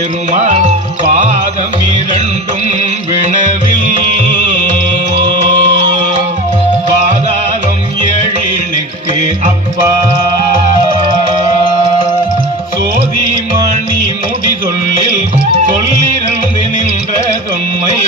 பெருமாள் பாதம் இரண்டும் வினவில். பாதாளம் எழினுக்கு அப்பா. சோதி மணி முடி சொல்லில் சொல்லிருந்து நின்ற தொன்மை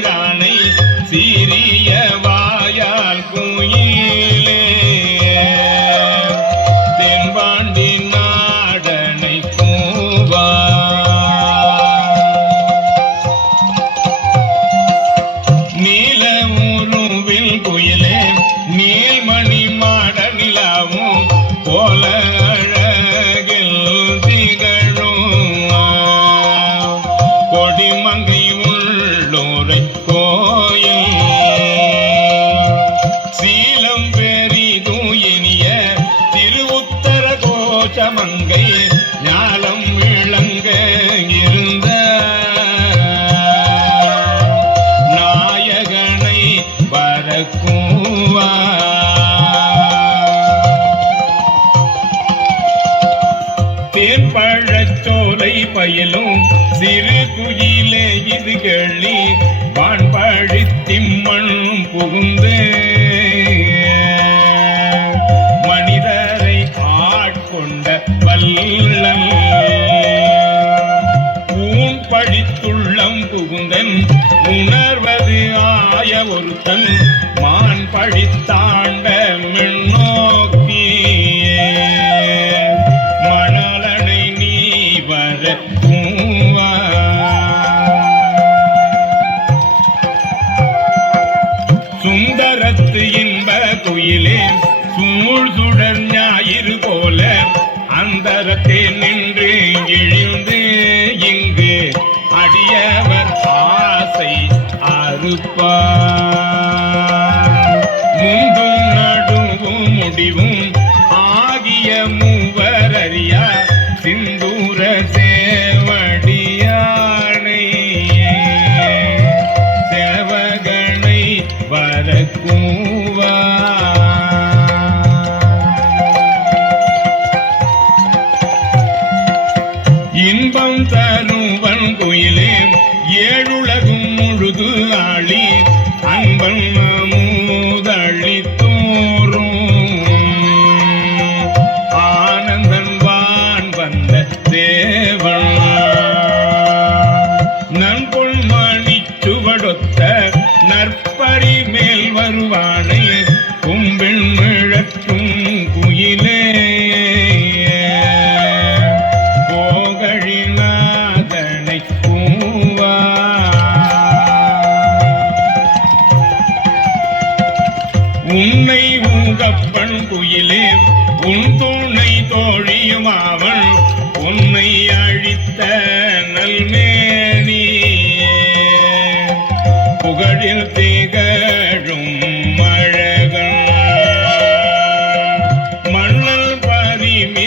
மேய கோச்சமங்கை ஞாலம் விளங்க இருந்த நாயகனை வரக்கூவா தேன்பழச்சோலை பயிலும் சிறு குயிலே இது கேள்வி வான்பழி திம்மண் பழித்துள்ளம் புகுந்தன் உணர்வது ஆய ஒருத்தன் மான் பழித்தாண்ட மின்னோக்கி மணலனை நீ வர கூவா சுந்தரத்து இன்ப குயிலே சூழ் சுடர் ஞாயிறு போல அந்தரத்தில் நின்று எழுந்து இங்கு அடியவர் அறுப்பார் முன்பும் நடுவும் முடிவும்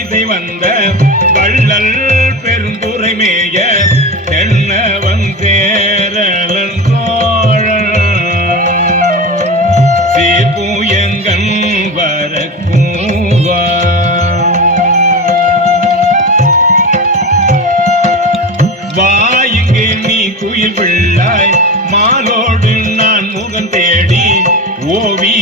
பரிமிசை வந்த வள்ளல் பெருந்துரை மேய தென்னவன் சேரலன் தோழன் சீர்பூயங்கன் வரக்கூவா. வாயுங்கே நீ குயில் பிள்ளாய் மாலோடு நான் முகம் தேடி ஓவி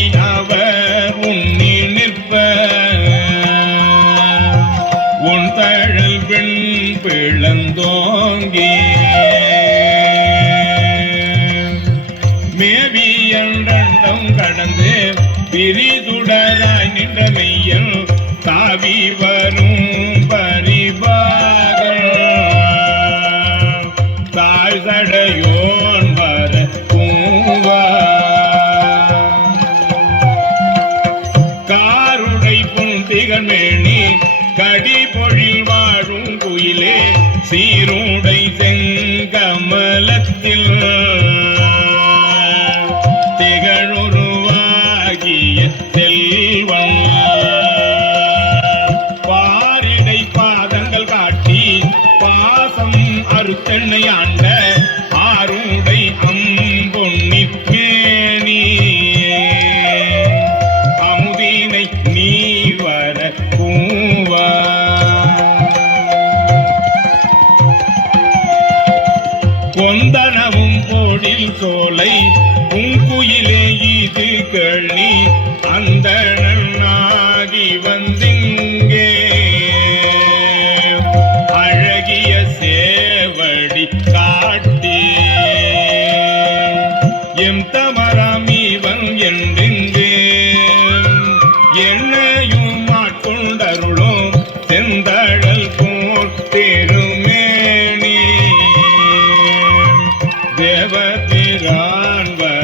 மேவி என்றண்டம் கடந்து பிரிதுடராய் நின்ற மெய்யல் தாவி வரும் பரிபாக தாய் சடையோன் வர பூவா. காருடை புந்திகமேணி கடி பொழில் வாழும் குயிலே சீருடை செங்கமலத்தில். கழி அந்த நாகி வந்திங்கே. அழகிய சேவடி காட்டி. எம் தமரம் இவன் என்றின்று. என்னையும் ஆட்கொண்டருளும் செந்தழல் போல் திருமேனி வர